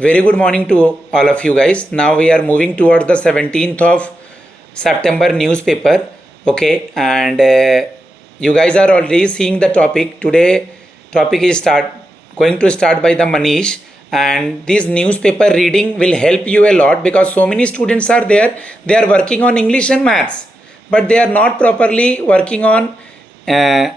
Very good morning to all of you guys. Now we are moving towards the 17th of September newspaper. Okay, and you guys are already seeing the topic. Today topic is going to start by the Manish, and this newspaper reading will help you a lot because so many students are there. They are working on English and maths, but they are not properly working on uh,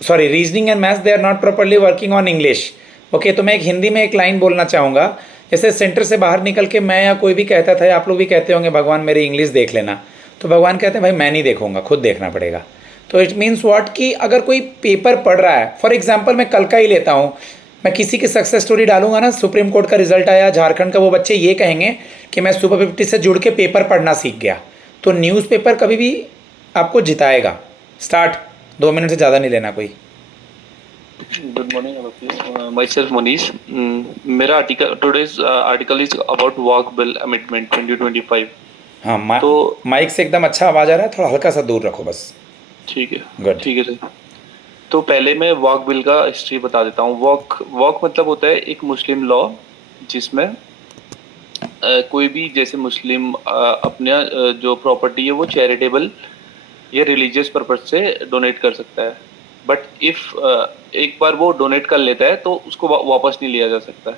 reasoning and maths they are not properly working on English. Okay, तो मैं एक हिंदी में एक line बोलना चाहूँगा. जैसे centre से बाहर निकल के मैं या कोई भी कहता था, आप लोग भी कहते होंगे भगवान मेरी इंग्लिश देख लेना, तो भगवान कहते हैं भाई मैं नहीं देखूंगा, खुद देखना पड़ेगा. तो इट मीन्स व्हाट कि अगर कोई पेपर पढ़ रहा है, फॉर एग्जाम्पल मैं कल का ही लेता हूँ, मैं किसी की सक्सेस स्टोरी डालूंगा ना, सुप्रीम कोर्ट का रिजल्ट आया झारखंड का, वो बच्चे ये कहेंगे कि मैं सुपर 50 से जुड़ के पेपर पढ़ना सीख गया. तो न्यूज़पेपर कभी भी आपको जिताएगा. स्टार्ट. 2 मिनट से ज़्यादा नहीं लेना कोई. Good morning, all of you. Myself Manish. मेरा today's article is about walk bill amendment 2025. हाँ, तो माइक से एकदम अच्छा आवाज़ आ रहा है, थोड़ा हल्का सा दूर रखो बस. ठीक है. Good. ठीक है सर. तो पहले मैं वॉक बिल का हिस्ट्री बता देता हूँ. वॉक मतलब होता है एक मुस्लिम लॉ जिसमें कोई भी जैसे मुस्लिम अपने जो प्रॉपर्टी है वो चैरिटेबल या रिलीजियस पर्पज से डोनेट कर सकता है. बट इफ एक बार वो डोनेट कर लेता है तो उसको वापस नहीं लिया जा सकता है.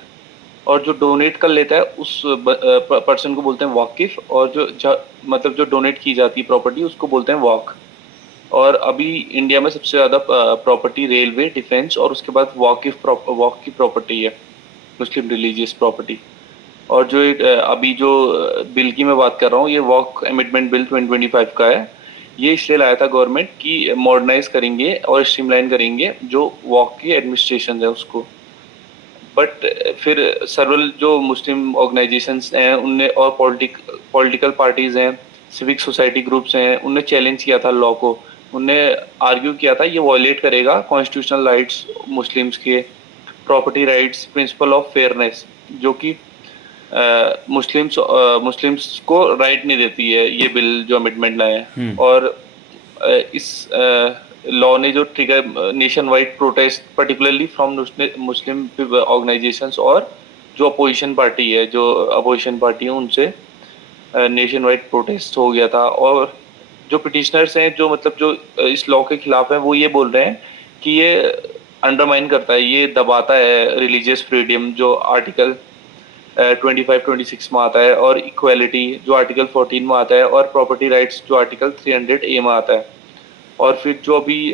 और जो डोनेट कर लेता है उस पर्सन को बोलते हैं वाकिफ, और मतलब जो डोनेट की जाती है प्रॉपर्टी उसको बोलते हैं वॉक. और अभी इंडिया में सबसे ज़्यादा प्रॉपर्टी रेलवे, डिफेंस और उसके बाद वॉक की प्रॉपर्टी है, मुस्लिम रिलीजियस प्रॉपर्टी. और जो अभी जो बिल की मैं बात कर रहा हूँ, ये वॉक अमेंडमेंट बिल 2025 का है. ये इसलिए लाया था गवर्नमेंट की मॉडर्नाइज करेंगे और स्ट्रीमलाइन करेंगे जो वॉक की एडमिनिस्ट्रेशन है उसको. बट फिर सर्वल जो मुस्लिम ऑर्गेनाइजेशंस हैं उनने और पॉलिटिकल पार्टीज हैं, सिविक सोसाइटी ग्रुप्स हैं, उनने चैलेंज किया था लॉ को. उनने आर्ग्यू किया था ये वायलेट करेगा कॉन्स्टिट्यूशनल राइट्स मुस्लिम्स के, property rights, principle of fairness, जो कि मुस्लिम्स को राइट नहीं देती है ये बिल जो अमेंडमेंट लाए हैं. और इस लॉ ने जो trigger nation wide protest particularly from Muslim organisations और जो अपोजिशन पार्टी है उनसे नेशन वाइड प्रोटेस्ट हो गया था. और जो पिटिशनर्स हैं जो मतलब जो इस लॉ के खिलाफ हैं वो ये बोल रहे हैं कि ये अंडरमाइन करता है, ये दबाता है रिलीजियस फ्रीडम जो आर्टिकल 25-26 में आता है, और इक्वालिटी जो आर्टिकल 14 में आता है, और प्रॉपर्टी राइट्स जो आर्टिकल 300A में आता है. और फिर जो अभी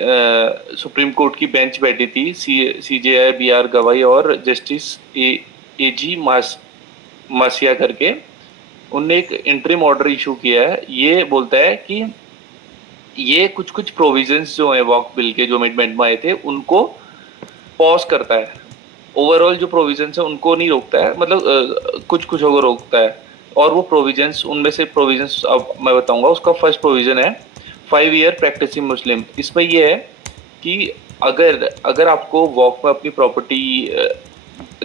सुप्रीम कोर्ट की बेंच बैठी थी CJI BR गवाई और जस्टिस AG मासिया करके, उनने एक इंटरिम ऑर्डर इशू किया है. ये बोलता है कि ये कुछ प्रोविजंस जो हैं वॉक बिल के जो अमेंडमेंट में आए थे उनको पॉज करता है. ओवरऑल जो प्रोविजंस है उनको नहीं रोकता है, मतलब कुछ को रोकता है. और वो प्रोविजंस, उनमें से प्रोविजंस अब मैं बताऊंगा. उसका फर्स्ट प्रोविजन है 5 ईयर प्रैक्टिसिंग मुस्लिम. इसमें ये है कि अगर आपको वॉक में अपनी प्रॉपर्टी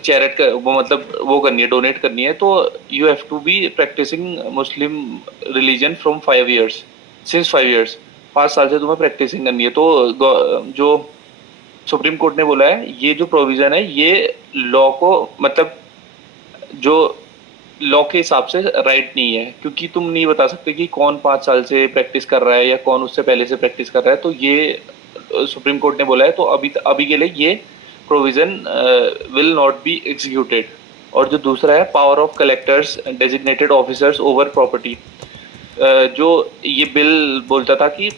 चैरिट का मतलब वो करनी है, डोनेट करनी है, तो you have to be practising Muslim religion from 5 years, since 5 years, 5 साल से तुम्हें प्रैक्टिसिंग करनी है. तो जो सुप्रीम कोर्ट ने बोला है ये जो प्रोविजन है ये लॉ को मतलब जो लॉ के हिसाब से राइट नहीं है, क्योंकि तुम नहीं बता सकते कि कौन 5 साल से प्रैक्टिस कर रहा है या कौन उससे पहले से प्रैक्टिस कर रहा है. तो ये सुप्रीम कोर्ट ने बोला है. तो अभी के लिए ये provision will not be executed. और जो दूसरा है power of collectors designated officers over property, जो ये बिल बोलता था कि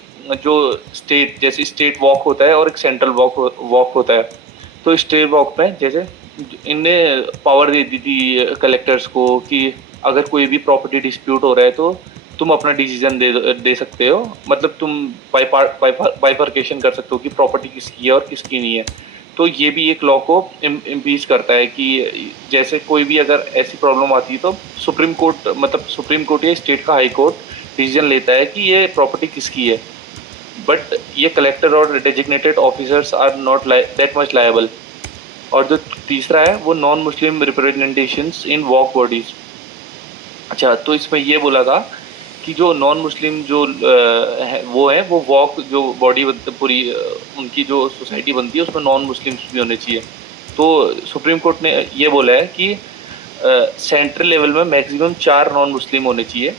जो स्टेट, जैसे स्टेट वॉक होता है और एक सेंट्रल वॉक होता है. तो स्टेट वॉक में जैसे इनने पावर दे दी थी कलेक्टर्स को कि अगर कोई भी प्रॉपर्टी डिस्प्यूट हो रहा है तो तुम अपना डिसीजन दे सकते हो, मतलब तुम बाइफर्केशन कर सकते हो कि प्रॉपर्टी किसकी है और किसकी नहीं है. तो ये भी एक लॉ को इम्पीच करता है कि जैसे कोई भी अगर ऐसी प्रॉब्लम आती है तो सुप्रीम कोर्ट या स्टेट का हाई कोर्ट डिसीजन लेता है कि ये प्रॉपर्टी किसकी है. बट ये कलेक्टर और designated officers are not that much liable. और जो तीसरा है वो non Muslim representations in waqf bodies. अच्छा, तो इसमें ये बोला था कि जो नॉन मुस्लिम जो वो वॉक जो बॉडी पूरी उनकी जो सोसाइटी बनती है उसमें नॉन मुस्लिम्स भी होने चाहिए. तो सुप्रीम कोर्ट ने ये बोला है कि सेंट्रल लेवल में मैक्सिमम 4 नॉन मुस्लिम होने चाहिए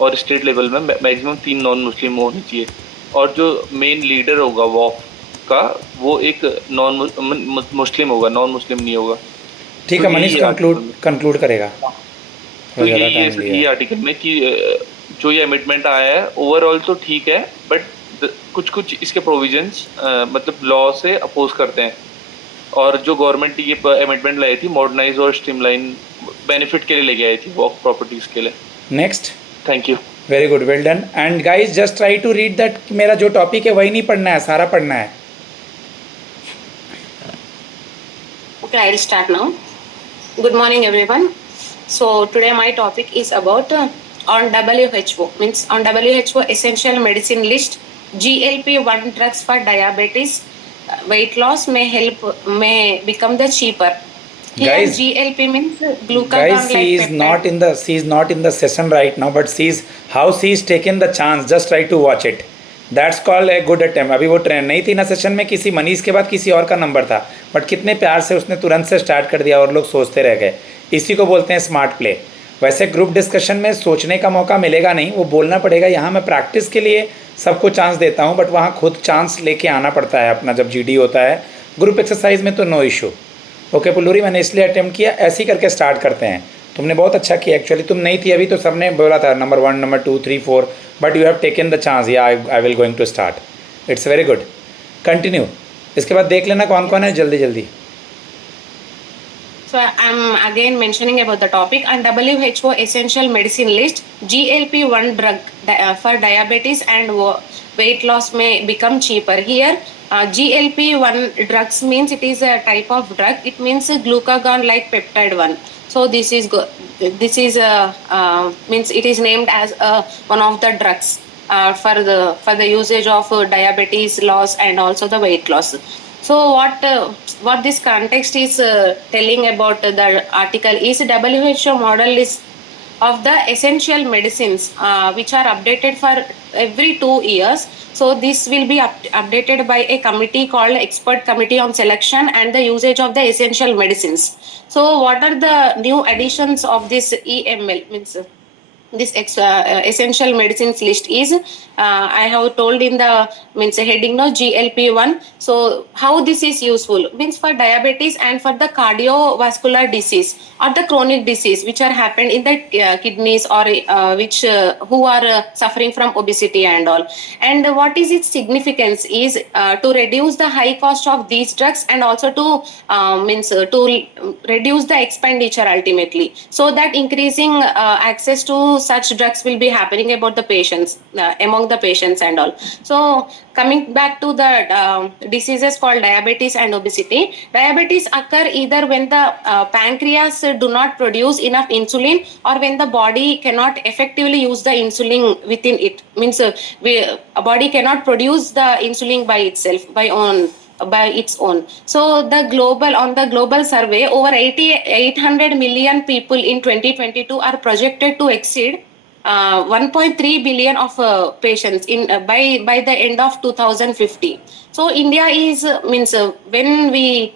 और स्टेट लेवल में मैक्सिमम 3 नॉन मुस्लिम होने चाहिए, और जो मेन लीडर होगा वॉक का वो एक नॉन मुस्लिम होगा, नॉन मुस्लिम नहीं होगा। ठीक तो है, मनीष यही आर्टिकल में कंक्लूड करेगा, तो थोड़ा ज़्यादा यही टाइम लिया ये है। आर्टिकल में कि जो ये अमेंडमेंट आया है ओवरऑल तो ठीक है, बट कुछ कुछ इसके प्रोविजंस मतलब लॉ से अपोज करते हैं, और जो गवर्नमेंट ये अमेंडमेंट लाई थी मॉडर्नाइज और स्ट्रीमलाइन बेनिफिट के लिए लेके आई थी वॉक प्रॉपर्टीज के लिए। Next, thank you. Very good, well done. And guys just try to read that, मेरा जो टॉपिक है वही नहीं पढ़ना है, सारा पढ़ना है। Okay, I'll start now. Good morning, everyone. So today my topic is about on WHO, means on WHO essential medicine list, GLP-1 drugs for diabetes, weight loss may become the cheaper. Here Guys- GLP means Guys, glucagon she like is peptide. she is not in the session right now, but she is taken the chance. Just try to watch it. That's called a good attempt. अभी वो train नहीं थी ना session में, किसी मनीष के बाद किसी और का नंबर था, बट कितने प्यार से उसने तुरंत से स्टार्ट कर दिया और लोग सोचते रह गए। इसी को बोलते हैं स्मार्ट प्ले। वैसे ग्रुप डिस्कशन में सोचने का मौका मिलेगा नहीं, वो बोलना पड़ेगा। यहाँ मैं प्रैक्टिस के लिए सबको चांस देता हूँ, बट वहाँ खुद चांस लेके आना पड़ता है अपना जब जीडी होता है। ग्रुप एक्सरसाइज में तो नो इशू। ओके पुल्लूरी, मैंने इसलिए अटेम्प्ट किया, ऐसे ही करके स्टार्ट करते हैं। तुमने बहुत अच्छा किया, एक्चुअली तुम नहीं थी अभी तो सबने बोला था number 1, number 2, 3, 4, but you have taken the chance. या I will going to start, it's very good, continue. इसके बाद देख लेना कौन कौन है, जल्दी जल्दी। So I'm again mentioning about the topic on WHO essential medicine list, GLP-1 drug for diabetes and weight loss may become cheaper. Here GLP-1 drugs means it is a type of drug. It means glucagon like peptide 1. So this is means it is named as one of the drugs for the usage of diabetes loss and also the weight loss. So what this context is telling about the article is WHO model list of the essential medicines which are updated for every 2 years. So this will be updated by a committee called Expert Committee on Selection and the Usage of the Essential Medicines. So what are the new additions of this EML, means this essential medicines list is I have told in the means heading no GLP-1. So how this is useful means for diabetes and for the cardiovascular disease or the chronic disease which are happened in the kidneys or which who are suffering from obesity and all. And what is its significance is to reduce the high cost of these drugs and also to to reduce the expenditure ultimately, so that increasing access to such drugs will be happening about the patients among the patients and all. So coming back to the diseases called diabetes and obesity, diabetes occur either when the pancreas do not produce enough insulin or when the body cannot effectively use the insulin within it, means a body cannot produce the insulin by itself by its own. So the global survey, over 800 million people in 2022 are projected to exceed 1.3 billion of patients in by the end of 2050. So India is means when we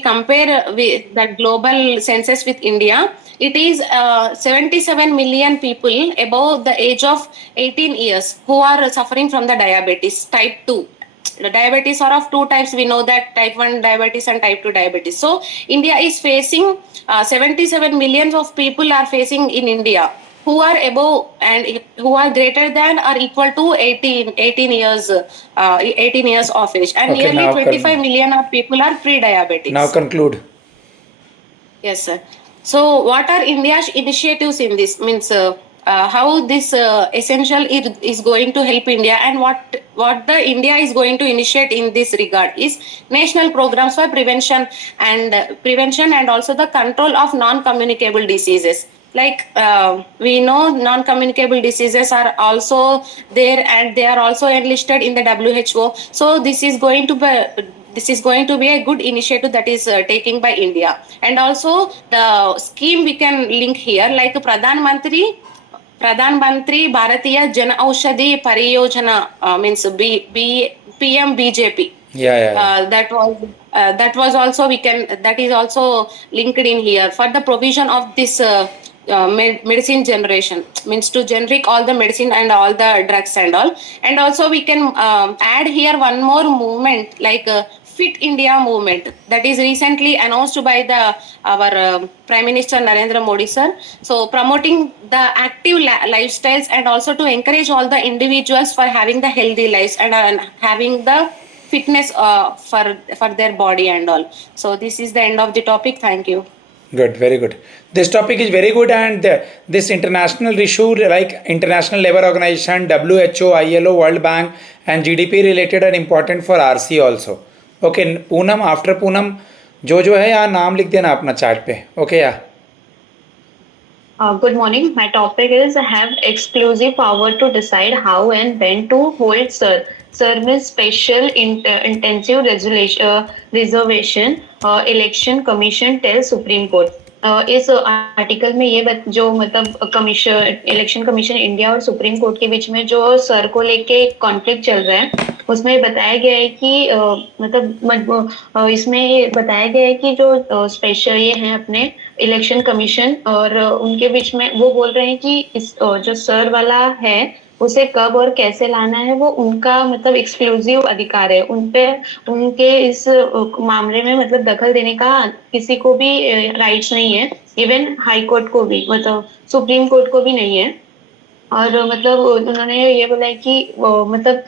compare with the global census with India, it is 77 million people above the age of 18 years who are suffering from the diabetes type 2. The diabetes are of 2 types. We know that type 1 diabetes and type 2 diabetes. So India is facing 77 millions of people are facing in India who are above and who are greater than or equal to 18 years 18 years of age, and Okay, nearly now 25 million of people are pre-diabetics. Now conclude. Yes, sir. So what are India's initiatives in this, means how this essential is going to help India, and what the India is going to initiate in this regard is national programs for prevention and also the control of non-communicable diseases. Like we know non-communicable diseases are also there and they are also enlisted in the WHO. So this is going to be a good initiative that is taken by India. And also the scheme we can link here, like Pradhan Mantri Bharatiya Jan Aushadhi Pariyojana, means PMBJP. Yeah. That was also that is also linked in here for the provision of this medicine generation, means to generic all the medicine and all the drugs and all. And also we can add here one more movement like Fit India movement, that is recently announced by the our Prime Minister Narendra Modi sir. So promoting the active lifestyles and also to encourage all the individuals for having the healthy lives and having the fitness for their body and all. So this is the end of the topic. Thank you. Good, very good. This topic is very good, and this international issue like International Labour Organization, WHO, ILO, World Bank, and GDP related are important for RC also. Okay, Poonam, after Poonam जो है यहाँ नाम लिख देना अपना chart पे. Okay, yeah. Good morning. My topic is have exclusive power to decide how and when to hold SIR. SIR means Special Intensive Reservation Election Commission tells Supreme Court. इस article में ये जो मतलब कमीशन इलेक्शन कमीशन इंडिया और supreme court के बीच में जो sir को लेके कॉन्फ्लिक्ट चल रहा है, उसमें बताया गया है कि मतलब इसमें बताया गया है कि जो स्पेशल ये हैं अपने इलेक्शन कमीशन और उनके बीच में वो बोल रहे हैं कि इस जो सर वाला है उसे कब और कैसे लाना है वो उनका मतलब एक्सक्लूसिव अधिकार है. उनपे उनके इस मामले में मतलब दखल देने का किसी को भी राइट्स नहीं है, इवन हाई कोर्ट को भी, मतलब सुप्रीम कोर्ट को भी नहीं है. और मतलब उन्होंने ये बोला है कि मतलब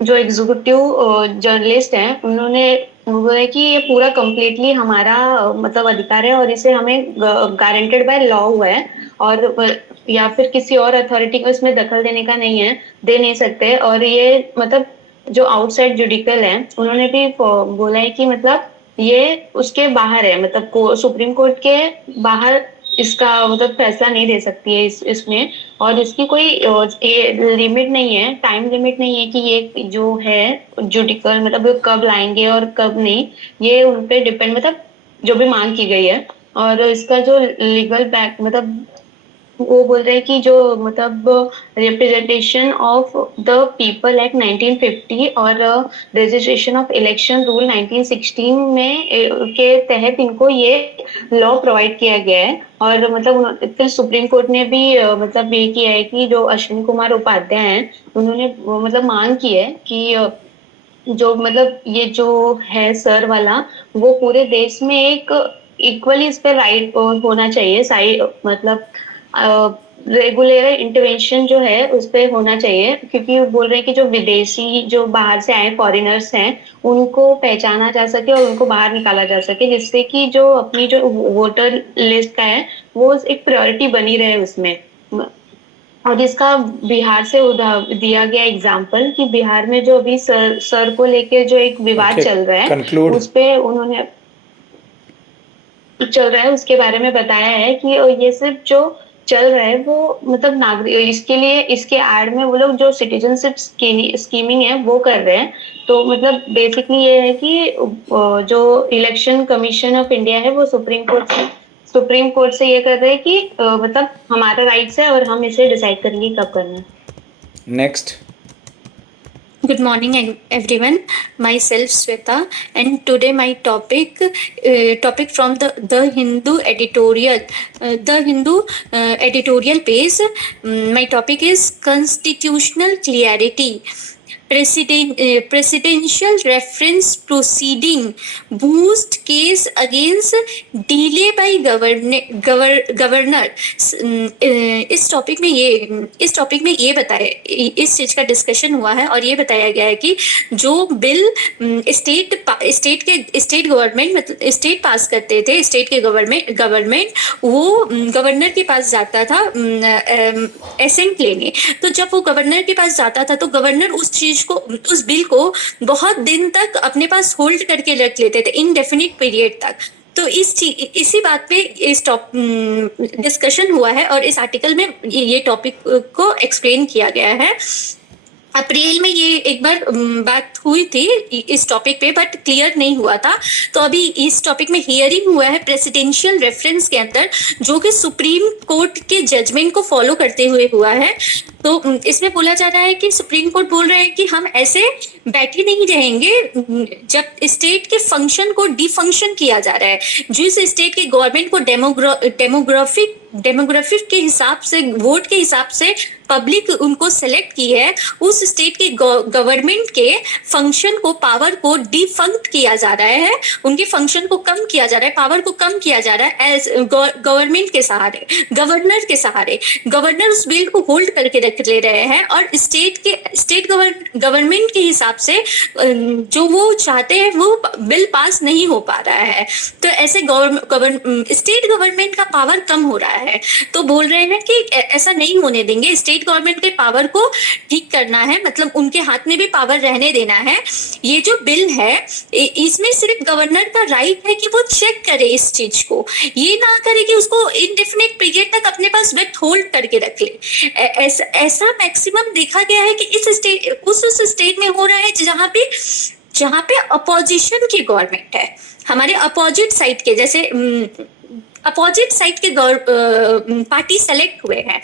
जो एग्जीक्यूटिव जर्नलिस्ट हैं उन्होंने बोला कि ये पूरा कम्प्लीटली हमारा मतलब अधिकार है और इसे हमें गारंटेड बाय लॉ हुआ है और या फिर किसी और अथॉरिटी को इसमें दखल देने का नहीं है, दे नहीं सकते. और ये मतलब जो आउटसाइड जुडिकल है उन्होंने भी बोला है कि मतलब ये उसके बाहर है, मतलब सुप्रीम कोर्ट के बाहर इसका मतलब फैसला नहीं दे सकती है इसमें. और इसकी कोई लिमिट नहीं है, टाइम लिमिट नहीं है कि ये जो है जुडिकल मतलब कब लाएंगे और कब नहीं, ये उन पे डिपेंड मतलब जो भी मांग की गई है. और इसका जो लीगल बैक मतलब वो बोल रहे हैं कि जो मतलब representation of the people act 1950 और रजिस्ट्रेशन ऑफ इलेक्शन रूल 1916 में के तहत इनको ये लॉ प्रोवाइड किया गया है. और मतलब फिर सुप्रीम कोर्ट ने भी मतलब ये किया है कि जो अश्विनी कुमार उपाध्याय हैं उन्होंने मतलब मांग की है कि जो मतलब ये जो है सर वाला वो पूरे देश में एक इक्वली इस पे राइट होना चाहिए, मतलब रेगुलर इंटरवेंशन जो है उस पे होना चाहिए, क्योंकि बोल रहे हैं कि जो विदेशी जो बाहर से आए फॉरेनर्स हैं उनको पहचाना जा सके और उनको बाहर निकाला जा सके, जिससे कि जो अपनी जो वोटर लिस्ट का है वो एक प्रायोरिटी बनी रहे उसमें. और इसका बिहार से दिया गया एग्जाम्पल कि बिहार में जो अभी सर को लेके जो एक विवाद चल रहा है उस पे उन्होंने चल रहा है उसके बारे में बताया है कि ये सिर्फ जो चल रहा है वो मतलब नागरिक इसके लिए इसके एड में वो लोग जो सिटीजनशिप स्कीमिंग है वो कर रहे हैं. तो मतलब बेसिकली ये है कि जो इलेक्शन कमीशन ऑफ इंडिया है वो सुप्रीम कोर्ट से ये कर रहे हैं कि मतलब हमारा राइट्स है और हम इसे डिसाइड करेंगे कब करना है. Next. Good morning everyone. Myself Sweta, and today my topic from the Hindu editorial, editorial page. My topic is constitutional clarity. Presidential reference proceeding boost case against delay by governor. इस topic में ये बताया, इस चीज का discussion हुआ है और ये बताया गया है कि जो बिल स्टेट गवर्नमेंट मतलब स्टेट पास करते थे, स्टेट के गवर्नमेंट वो गवर्नर के पास जाता था एसेंट लेने. तो जब वो गवर्नर के पास जाता था तो गवर्नर उस बिल को बहुत दिन तक अपने पास होल्ड करके रख लेते थे, इनडेफिनिट पीरियड तक. तो इसी बात पे इस डिस्कशन हुआ है और इस आर्टिकल में ये टॉपिक को एक्सप्लेन किया गया है. अप्रैल में ये एक बार बात हुई थी इस टॉपिक पे, बट क्लियर नहीं हुआ था। तो अभी इस टॉपिक में हियरिंग हुआ है प्रेसिडेंशियल रेफरेंस के अंदर, जो कि सुप्रीम कोर्ट के जजमेंट को फॉलो करते हुए हुआ है। तो इसमें बोला जा रहा है कि सुप्रीम कोर्ट बोल रहे हैं कि हम ऐसे बैठे नहीं रहेंगे जब स्टेट के फंक्शन को डिफंक्शन किया जा रहा है। जिस स्टेट के गवर्नमेंट को डेमोग्राफिक के हिसाब से, वोट के हिसाब से पब्लिक उनको सेलेक्ट की है, उस स्टेट के गवर्नमेंट के फंक्शन को, पावर को डिफंक्ट किया जा रहा है, उनके फंक्शन को कम किया जा रहा है, पावर को कम किया जा रहा है एज गवर्नमेंट के सहारे, गवर्नर के सहारे। गवर्नर उस बिल को होल्ड करके रख ले रहे हैं और स्टेट गवर्नमेंट के हिसाब से जो वो चाहते हैं वो बिल पास नहीं हो पा रहा है। तो ऐसे स्टेट गवर्नमेंट का पावर कम हो रहा है। तो बोल रहे हैं कि ऐसा नहीं होने देंगे, स्टेट गवर्नमेंट के पावर को ठीक करना है, मतलब उनके हाथ में भी पावर रहने देना है। ये जो बिल है इसमें सिर्फ गवर्नर का राइट है कि वो चेक करे इस चीज को, ये ना करे कि उसको इनडेफिनेट पीरियड तक अपने पास विथ होल्ड करके रख ले। ऐसा मैक्सिमम देखा गया है कि इस स्टेट में हो रहा है जहाँ पे अपोजिशन की गवर्नमेंट है, हमारे अपोजिट साइड के, जैसे अपोजिट साइड के पार्टी सेलेक्ट हुए हैं,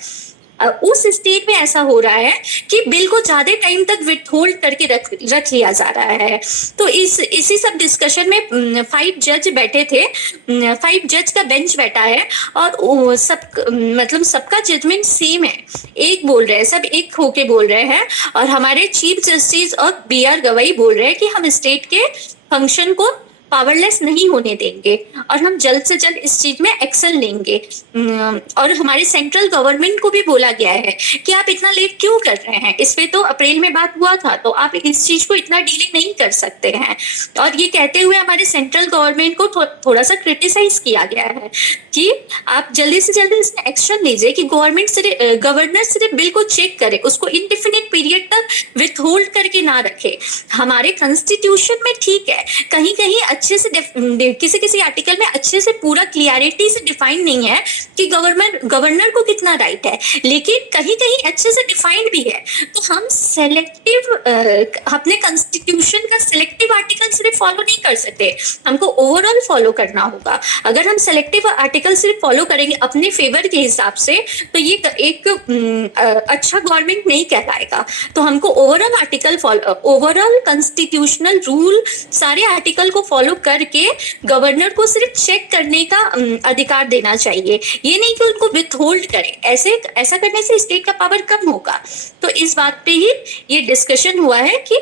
उस स्टेट में ऐसा हो रहा है कि बिल को ज्यादा टाइम तक विथहोल्ड करके रख लिया जा रहा है। तो इसी सब डिस्कशन में 5 जज बैठे थे, 5 जज का बेंच बैठा है और सबका जजमेंट सेम है, एक बोल रहे हैं, सब एक होके बोल रहे हैं। और हमारे चीफ जस्टिस और BR गवाई बोल रहे हैं कि हम स्टेट के फंक्शन को पावरलेस नहीं होने देंगे और हम जल्द से जल्द इस चीज में एक्शन लेंगे। और हमारे सेंट्रल गवर्नमेंट को भी बोला गया है कि आप इतना लेट क्यों कर रहे हैं, इस पे तो अप्रैल में बात हुआ था, तो आप इस चीज को इतना डिले नहीं कर सकते हैं। और ये कहते हुए हमारे सेंट्रल गवर्नमेंट को थोड़ा सा क्रिटिसाइज किया गया है कि आप जल्दी से जल्दी इसमें एक्शन लीजिए कि गवर्नर सिर्फ बिल को चेक करे, उसको इनडिफिनिट पीरियड तक विथहोल्ड करके ना रखे। हमारे कॉन्स्टिट्यूशन में ठीक है, कहीं कहीं अच्छे से किसी आर्टिकल में अच्छे से पूरा क्लियरिटी से डिफाइन नहीं है कि गवर्नर को कितना राइट है, लेकिन कहीं कहीं अच्छे से डिफाइंड भी है। तो हम अपने कॉन्स्टिट्यूशन का सिलेक्टिव आर्टिकल सिर्फ फॉलो नहीं कर सकते, हमको ओवरऑल फॉलो करना होगा। अगर हम सिलेक्टिव आर्टिकल सिर्फ फॉलो करेंगे अपने फेवर के हिसाब से, तो ये एक अच्छा गवर्नमेंट नहीं कहलाएगा। तो हमको ओवरऑल कॉन्स्टिट्यूशनल रूल, सारे आर्टिकल को फॉलो करके गवर्नर को सिर्फ चेक करने का अधिकार देना चाहिए, ये नहीं कि उनको विथहोल्ड करें। ऐसा करने से स्टेट का पावर कम होगा। तो इस बात पे ही ये डिस्कशन हुआ है कि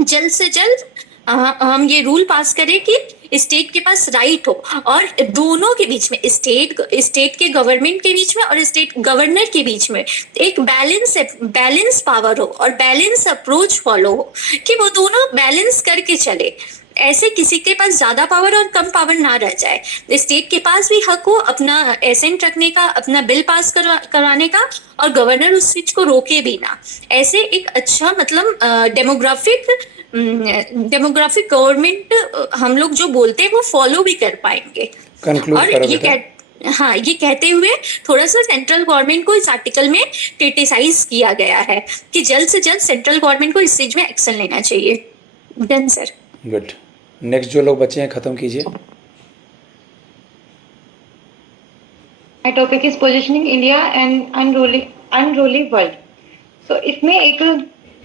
जल्द से जल्द हम ये रूल पास करें कि स्टेट के पास राइट हो, और दोनों के बीच में, स्टेट के गवर्नमेंट के बीच में और स्टेट गवर्नर के बीच में एक बैलेंस पावर हो और बैलेंस अप्रोच फॉलो हो, कि वो दोनों बैलेंस करके चले। ऐसे किसी के पास ज्यादा पावर और कम पावर ना रह जाए। स्टेट के पास भी हक हो अपना एसेंट रखने का, अपना बिल पास कराने का, और गवर्नर उस चीज को रोके भी ना। ऐसे एक अच्छा डेमोग्राफिक गवर्नमेंट हम लोग जो बोलते हैं वो फॉलो भी कर पाएंगे। और ये कहते हुए थोड़ा सा सेंट्रल गवर्नमेंट को इस आर्टिकल में क्रिटिसाइज किया गया है कि जल्द से जल्द सेंट्रल गवर्नमेंट को इस चीज में एक्शन लेना चाहिए। Done sir. गुड। नेक्स्ट जो लोग बचे हैं खत्म कीजिए। My topic is positioning India and unruly world. So इसमें एक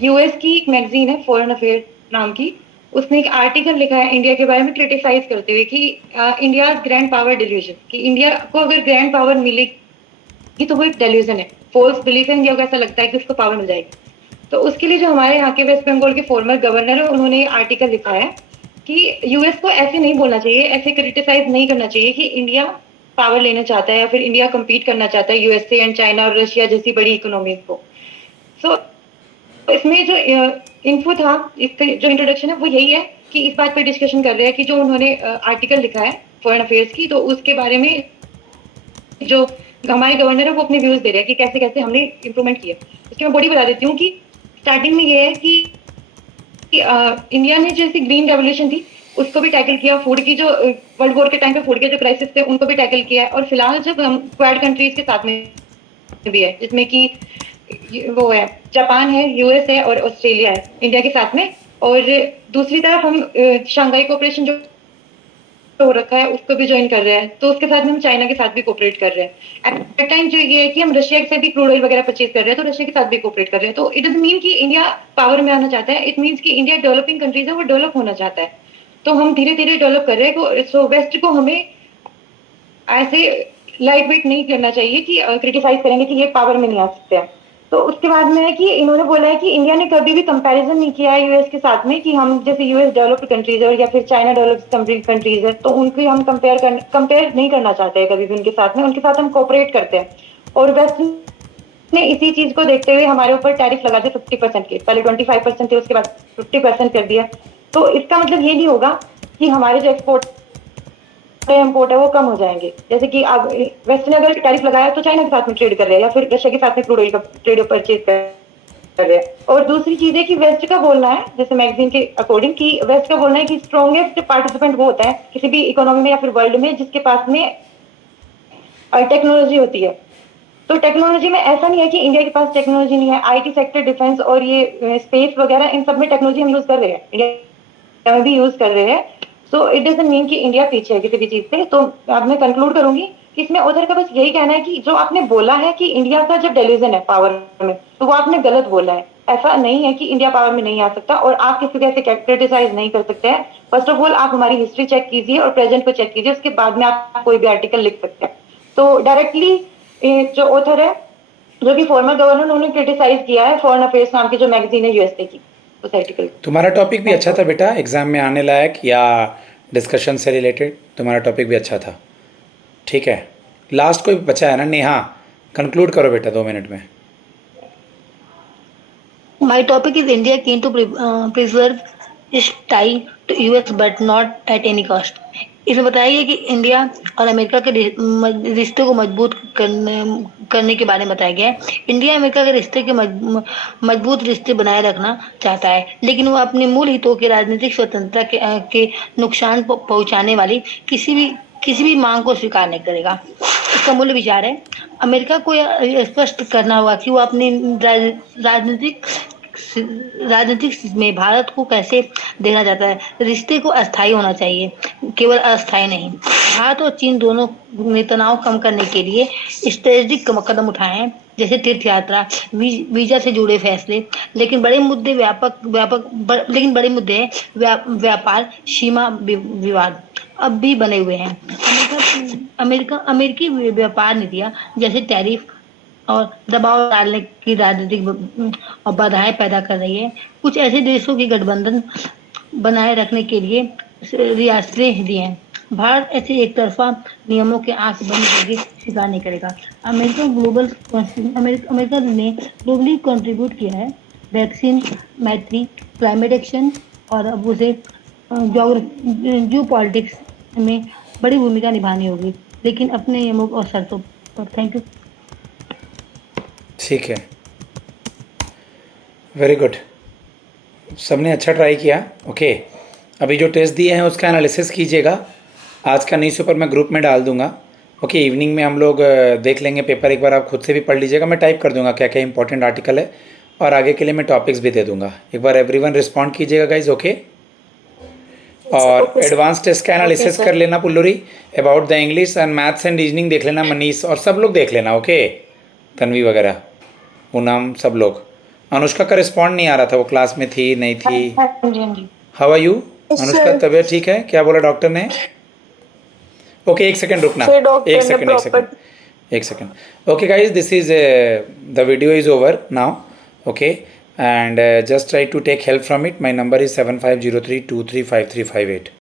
US की एक मैगजीन है फॉरेन अफेयर नाम की, उसने एक आर्टिकल लिखा है इंडिया के बारे में क्रिटिसाइज करते हुए कि इंडिया ग्रैंड पावर डिल्यूजन, कि इंडिया को अगर ग्रैंड पावर मिलेगी तो वो एक डिल्यूजन है, फोल्स बिलीफ है। इंडिया को ऐसा लगता है कि उसको पावर मिल जाएगी। तो उसके लिए जो हमारे यहाँ के वेस्ट बंगाल के फॉर्मर गवर्नर है, उन्होंने आर्टिकल लिखा है कि यूएस को ऐसे नहीं बोलना चाहिए, ऐसे क्रिटिसाइज नहीं करना चाहिए कि इंडिया पावर लेना चाहता है या फिर इंडिया कम्पीट करना चाहता है यूएसए एंड चाइना और रशिया जैसी बड़ी इकोनॉमी को। सो इसमें जो इन्फो था, इसका जो इंट्रोडक्शन है वो यही है कि इस बात पर डिस्कशन कर रहे हैं कि जो उन्होंने आर्टिकल लिखा है फॉरेन अफेयर्स की, तो उसके बारे में जो हमारे गवर्नर है वो अपने व्यूज दे रहे हैं कि कैसे कैसे हमने इम्प्रूवमेंट किया। इसकी मैं बॉडी बता देती हूँ कि स्टार्टिंग में ये है कि इंडिया ने जैसे ग्रीन रेवोल्यूशन थी उसको भी टैकल किया, फूड की जो वर्ल्ड वॉर के टाइम पे फूड के जो क्राइसिस थे उनको भी टैकल किया है, और फिलहाल जब हम क्वाड कंट्रीज के साथ में भी है जिसमें कि वो है जापान है, यूएस है और ऑस्ट्रेलिया है इंडिया के साथ में। और दूसरी तरफ हम शंघाई कोऑपरेशन जो हो रखा है उसको भी ज्वाइन कर रहे हैं, तो उसके साथ में हम चाइना के साथ भी कोऑपरेट कर रहे हैं। एट टाइम जो ये है कि हम रशिया से भी क्रूड ऑयल वगैरह परचेज कर रहे हैं, तो रशिया के साथ भी कोऑपरेट कर रहे हैं। तो इट डजंट मीन कि इंडिया पावर में आना चाहता है, इट मीन्स कि इंडिया डेवलपिंग कंट्रीज है, वो डेवलप होना चाहता है। तो हम धीरे धीरे डेवलप कर रहे हैं। सो वेस्ट को हमें ऐसे लाइट वेट नहीं करना चाहिए कि क्रिटिसाइज करेंगे कि ये पावर में नहीं आ सकते हैं। तो उसके बाद में है कि इन्होंने बोला है कि इंडिया ने कभी भी कंपैरिजन नहीं किया है यूएस के साथ में, कि हम जैसे यूएस डेवलप्ड कंट्रीज है या फिर चाइना डेवलप्ड कंट्रीज है, तो उनकी हम कंपेयर नहीं करना चाहते हैं कभी भी उनके साथ में। उनके साथ हम कोऑपरेट करते हैं। और वेस्ट ने इसी चीज को देखते हुए हमारे ऊपर टैरिफ लगा दिए 50% के, पहले 25% थे, उसके बाद 50% कर दिया। तो इसका मतलब ये नहीं होगा कि हमारे जो एक्सपोर्ट इम्पोर्ट है वो कम हो जाएंगे। जैसे कि अब वेस्ट ने अगर टैरिफ लगाया तो चाइना के साथ में ट्रेड कर रहे हैं या फिर रशिया के साथ में क्रूड ऑयल का ट्रेड परचेज कर रहे हैं। और दूसरी चीज है कि वेस्ट का बोलना है, जैसे मैगजीन के अकॉर्डिंग, कि वेस्ट का बोलना है कि स्ट्रॉन्गेस्ट पार्टिसिपेंट वो होता है किसी भी इकोनॉमी में या फिर वर्ल्ड में जिसके पास में टेक्नोलॉजी होती है। तो टेक्नोलॉजी में ऐसा नहीं है कि इंडिया के पास टेक्नोलॉजी नहीं है। आईटी सेक्टर, डिफेंस और ये स्पेस वगैरह, इन सब में टेक्नोलॉजी हम यूज कर रहे हैं, इंडिया में भी यूज कर रहे हैं। सो इट डजंट मीन कि इंडिया पीछे है किसी भी चीज से। तो अब मैं कंक्लूड करूंगी कि इसमें उधर का बस यही कहना है कि जो आपने बोला है कि इंडिया का जब डेल्यूजन है पावर में, तो वो आपने गलत बोला है। ऐसा नहीं है कि इंडिया पावर में नहीं आ सकता, और आप किसी को ऐसे क्रिटिसाइज नहीं कर सकते हैं। फर्स्ट ऑफ ऑल आप हमारी हिस्ट्री चेक कीजिए और प्रेजेंट को चेक कीजिए, उसके बाद में आप कोई भी आर्टिकल लिख सकते हैं। तो डायरेक्टली जो ऑथर है, जो कि फॉर्मर गवर्नर, उन्होंने क्रिटिसाइज किया है फॉरेन अफेयर्स नाम की जो मैगजीन है यूएसए की, उस आर्टिकल। तुम्हारा टॉपिक भी अच्छा था बेटा, एग्ज़ाम में आने लायक या डिस्कशन से रिलेटेड तुम्हारा टॉपिक भी अच्छा था। ठीक है, लास्ट कोई बचा है ना? नेहा, कंक्लूड करो बेटा 2 मिनट में। My topic is India keen to preserve its tie to US but not at any cost. इसमें बताइए कि इंडिया और अमेरिका के रिश्ते को मजबूत करने के बारे में बताया गया है। इंडिया अमेरिका के रिश्ते के मजबूत रिश्ते बनाए रखना चाहता है, लेकिन वो अपने मूल हितों के राजनीतिक स्वतंत्रता के नुकसान पहुंचाने वाली किसी भी मांग को स्वीकार नहीं करेगा। इसका मूल विचार है, अमेरिका को यह स्पष्ट करना होगा कि वो अपनी राजनीतिक में भारत को कैसे देखना चाहता है। रिश्ते को अस्थायी होना चाहिए, केवल अस्थायी नहीं। भारत और चीन दोनों ने तनाव कम करने के लिए स्ट्रेटेजिक कदम उठाए हैं, जैसे तीर्थ यात्रा, वीजा से जुड़े फैसले। लेकिन बड़े मुद्दे हैं व्यापार, सीमा विवाद अब भी बने हुए हैं। अमेरिकी व्यापार नीतियां जैसे टैरिफ और दबाव डालने की राजनीतिक और बाधाएं पैदा कर रही है। कुछ ऐसे देशों की गठबंधन बनाए रखने के लिए रियासतें दी हैं। भारत ऐसे एक तरफा नियमों के आंख बंद करके स्वीकार नहीं करेगा। अमेरिका ने ग्लोबली कंट्रीब्यूट किया है, वैक्सीन, मैत्री, क्लाइमेट एक्शन, और अब उसे जियो पॉलिटिक्स में बड़ी भूमिका निभानी होगी, लेकिन अपने नियमों और शर्तों पर। Thank you. ठीक है, वेरी गुड, सबने अच्छा ट्राई किया। ओके, अभी जो टेस्ट दिए हैं उसका एनालिसिस कीजिएगा। आज का न्यूज़पेपर मैं ग्रुप में डाल दूंगा। ओके, इवनिंग में हम लोग देख लेंगे पेपर, एक बार आप खुद से भी पढ़ लीजिएगा। मैं टाइप कर दूंगा क्या क्या इंपॉर्टेंट आर्टिकल है, और आगे के लिए मैं टॉपिक्स भी दे दूंगा। एक बार एवरीवन रिस्पॉन्ड कीजिएगा गाइज। ओके, और एडवांस टेस्ट का एनालिसिस कर लेना Pulluri, about the English and maths and reasoning देख लेना मनीष, और सब लोग देख लेना। ओके, तन्वी वगैरह, पूनम, सब लोग। अनुष्का का रिस्पॉन्ड नहीं आ रहा था, वो क्लास में थी नहीं थी। हाउ आर यू अनुष्का, तबीयत ठीक है? क्या बोला डॉक्टर ने? ओके, एक सेकंड रुकना, एक second. Okay guys, this is the video is over now. Okay, and just try to take help from it. My number is 7503235358.